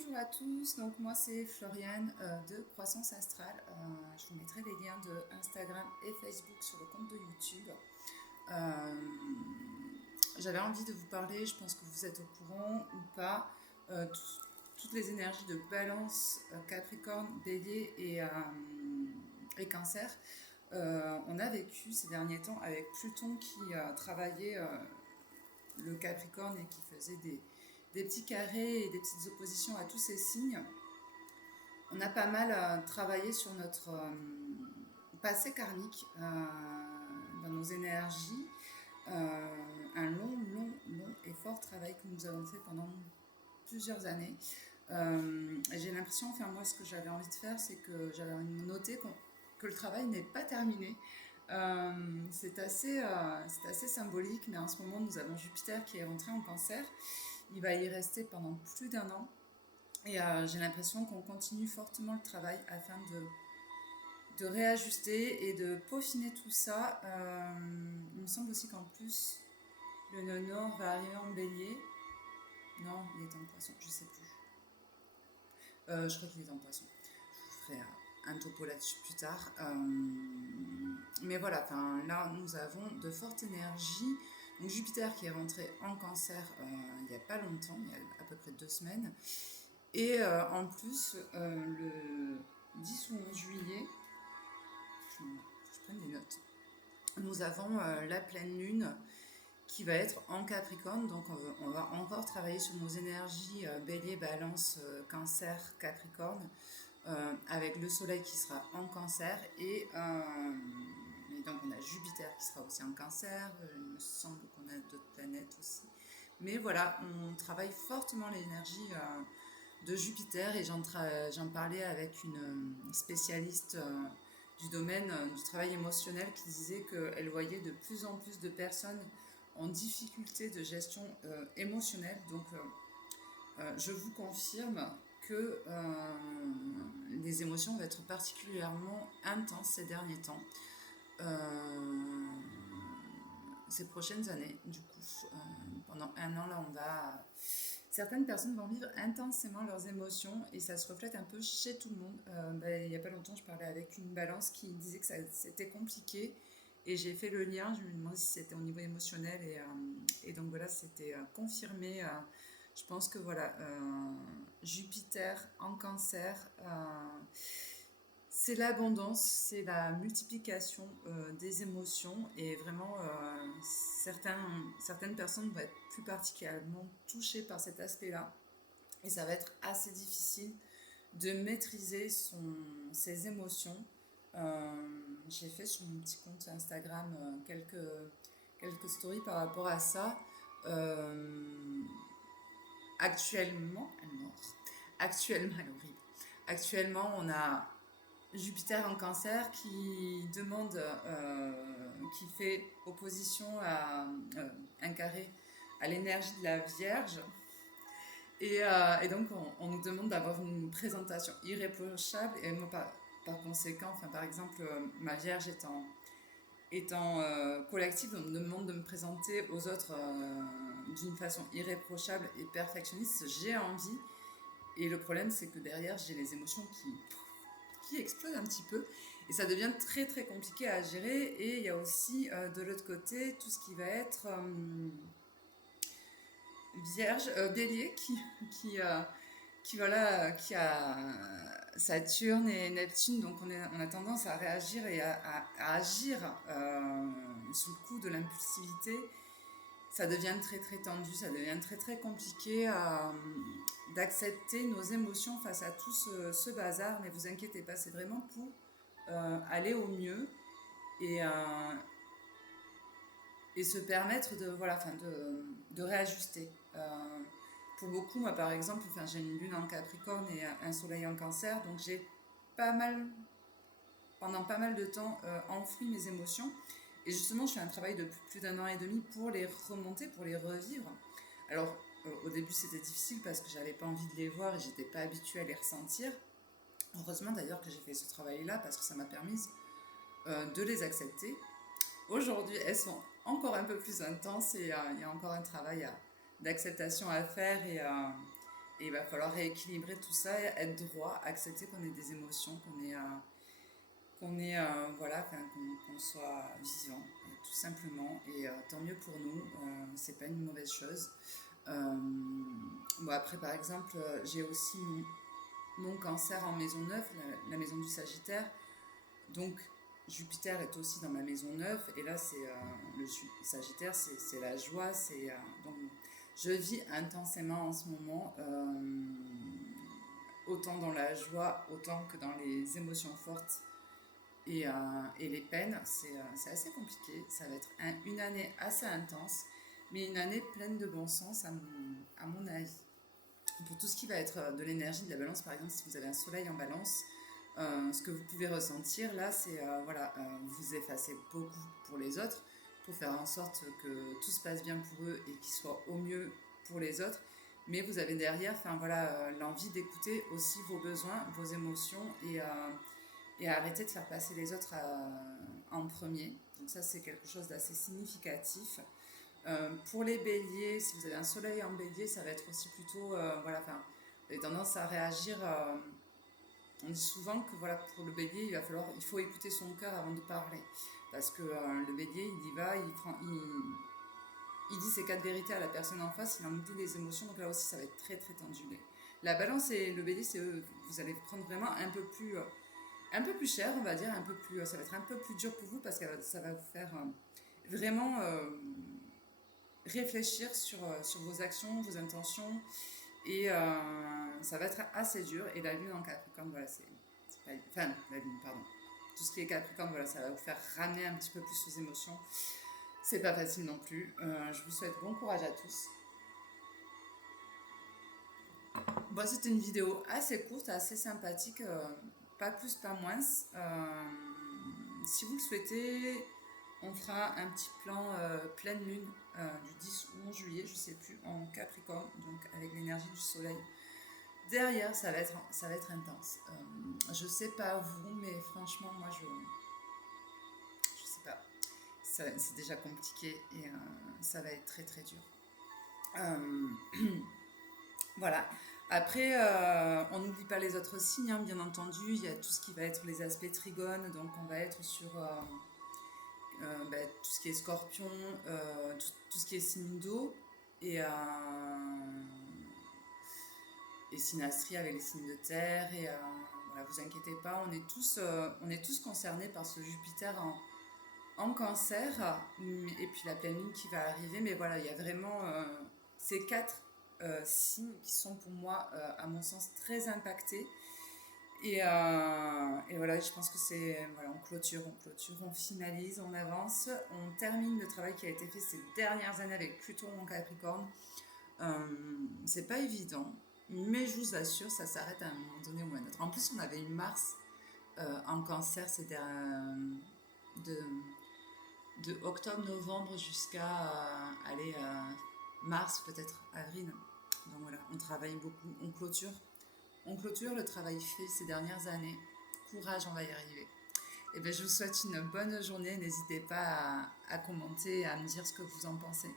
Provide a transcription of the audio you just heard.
Bonjour à tous, donc moi c'est Floriane de Croissance Astrale. Je vous mettrai les liens de Instagram et Facebook sur le compte de YouTube. Euh, J'avais envie de vous parler, je pense que vous êtes au courant ou pas, toutes les énergies de Balance, Capricorne, Bélier et Cancer. On a vécu ces derniers temps avec Pluton qui travaillait le Capricorne et qui faisait des petits carrés et des petites oppositions à tous ces signes. On a pas mal travaillé sur notre passé karmique, dans nos énergies. Un long et fort travail que nous avons fait pendant plusieurs années. J'ai l'impression, enfin moi ce que j'avais envie de faire, c'est que j'avais noté que le travail n'est pas terminé. C'est assez symbolique, mais en ce moment nous avons Jupiter qui est rentré en Cancer. Il va y rester pendant plus d'un an. Et j'ai l'impression qu'on continue fortement le travail afin de réajuster et de peaufiner tout ça. Il me semble aussi qu'en plus, le nœud nord va arriver en bélier. Non, il est en poisson, je sais plus. Je crois qu'il est en poisson. Je vous ferai un topo là-dessus plus tard. Mais voilà, là, nous avons de fortes énergies. Donc Jupiter qui est rentré en Cancer il n'y a pas longtemps, il y a à peu près 2 semaines. Et en plus, le 10 ou 11 juillet, je prends des notes, nous avons la pleine lune qui va être en Capricorne. Donc on va encore travailler sur nos énergies Bélier, Balance, Cancer, Capricorne, avec le soleil qui sera en Cancer et donc on a Jupiter qui sera aussi en Cancer. Il me semble qu'on a d'autres planètes aussi. Mais voilà, on travaille fortement l'énergie de Jupiter et j'en parlais avec une spécialiste du domaine du travail émotionnel qui disait qu'elle voyait de plus en plus de personnes en difficulté de gestion émotionnelle. Donc je vous confirme que les émotions vont être particulièrement intenses ces derniers temps. Ces prochaines années, du coup, pendant un an, là, certaines personnes vont vivre intensément leurs émotions et ça se reflète un peu chez tout le monde. Il n'y a pas longtemps, je parlais avec une balance qui disait que c'était compliqué et j'ai fait le lien. Je me demandais si c'était au niveau émotionnel et donc voilà, c'était confirmé. Je pense que voilà, Jupiter en Cancer, c'est l'abondance, c'est la multiplication des émotions et vraiment certaines personnes vont être plus particulièrement touchées par cet aspect-là et ça va être assez difficile de maîtriser ses émotions. J'ai fait sur mon petit compte Instagram quelques stories par rapport à ça. Actuellement, elle est horrible. Actuellement, on a Jupiter en Cancer qui fait opposition à un carré à l'énergie de la Vierge. Et donc, on nous demande d'avoir une présentation irréprochable. Et moi, par conséquent, par exemple, ma Vierge étant collective, on me demande de me présenter aux autres d'une façon irréprochable et perfectionniste. J'ai envie. Et le problème, c'est que derrière, j'ai les émotions qui explosent un petit peu. Et ça devient très, très compliqué à gérer. Et il y a aussi, de l'autre côté, tout ce qui va être Vierge, Bélier, qui a Saturne et Neptune, donc on a tendance à réagir et à agir sous le coup de l'impulsivité. Ça devient très très tendu, ça devient très très compliqué d'accepter nos émotions face à tout ce bazar, mais vous inquiétez pas, c'est vraiment pour aller au mieux et, et se permettre de réajuster. Pour beaucoup, moi par exemple, j'ai une lune en Capricorne et un soleil en Cancer, donc j'ai pendant pas mal de temps enfoui mes émotions. Et justement, je fais un travail de plus d'un an et demi pour les remonter, pour les revivre. Alors, au début, c'était difficile parce que j'avais pas envie de les voir et j'étais pas habituée à les ressentir. Heureusement d'ailleurs que j'ai fait ce travail-là parce que ça m'a permis de les accepter. Aujourd'hui, elles sont encore un peu plus intenses et il y a encore un travail d'acceptation à faire Et il va falloir rééquilibrer tout ça, être droit, accepter qu'on ait des émotions, voilà, qu'on soit vivant, tout simplement. Et tant mieux pour nous, c'est pas une mauvaise chose. Bon, après, par exemple, j'ai aussi mon cancer en maison 9, la maison du Sagittaire. Donc, Jupiter est aussi dans ma maison 9. Et là, c'est le Sagittaire, c'est la joie. Donc, je vis intensément en ce moment, autant dans la joie, autant que dans les émotions fortes et les peines. C'est assez compliqué. Ça va être une année assez intense, mais une année pleine de bon sens, à mon avis. Pour tout ce qui va être de l'énergie, de la balance, par exemple, si vous avez un soleil en balance, ce que vous pouvez ressentir là, c'est vous effacez beaucoup pour les autres, pour faire en sorte que tout se passe bien pour eux et qu'ils soient au mieux pour les autres. Mais vous avez derrière, l'envie d'écouter aussi vos besoins, vos émotions et arrêter de faire passer les autres en premier. Donc ça, c'est quelque chose d'assez significatif. Pour les béliers, si vous avez un soleil en bélier, ça va être aussi plutôt, vous avez tendance à réagir. On dit souvent que voilà, pour le bélier, il faut écouter son cœur avant de parler. Parce que le bélier, il y va, il dit ses 4 vérités à la personne en face, il en dit les émotions, donc là aussi, ça va être très très tendu. La balance et le bélier, vous allez prendre vraiment un peu plus cher, on va dire, ça va être un peu plus dur pour vous parce que ça va vous faire vraiment réfléchir sur vos actions, vos intentions, et ça va être assez dur. Et la lune en Capricorne, voilà, la lune, pardon. Tout ce qui est Capricorne, voilà, ça va vous faire ramener un petit peu plus aux émotions. C'est pas facile non plus. Je vous souhaite bon courage à tous. Bon, c'était une vidéo assez courte, assez sympathique, pas plus, pas moins. Si vous le souhaitez, on fera un petit plan pleine lune du 10 ou 11 juillet, je sais plus, en Capricorne, donc avec l'énergie du soleil. Derrière, ça va être intense. Je sais pas vous, mais franchement, moi, je sais pas. C'est déjà compliqué et ça va être très très dur. Voilà. Après, on n'oublie pas les autres signes, hein, bien entendu. Il y a tout ce qui va être les aspects trigones, donc on va être sur tout ce qui est scorpion, tout ce qui est signe d'eau et synastrie avec les signes de terre. Et voilà, vous inquiétez pas, on est tous concernés par ce Jupiter en cancer et puis la pleine lune qui va arriver. Mais voilà, il y a vraiment ces 4 signes qui sont pour moi, à mon sens, très impactés. Et voilà, je pense que on clôture, on finalise, on avance, on termine le travail qui a été fait ces dernières années avec Pluton en Capricorne. C'est pas évident, mais je vous assure, ça s'arrête à un moment donné ou à un autre. En plus, on avait eu Mars en Cancer, c'était de octobre-novembre jusqu'à mars, peut-être avril. Donc voilà, on travaille beaucoup, on clôture le travail fait ces dernières années. Courage, on va y arriver. Et bien, je vous souhaite une bonne journée. N'hésitez pas à commenter et à me dire ce que vous en pensez.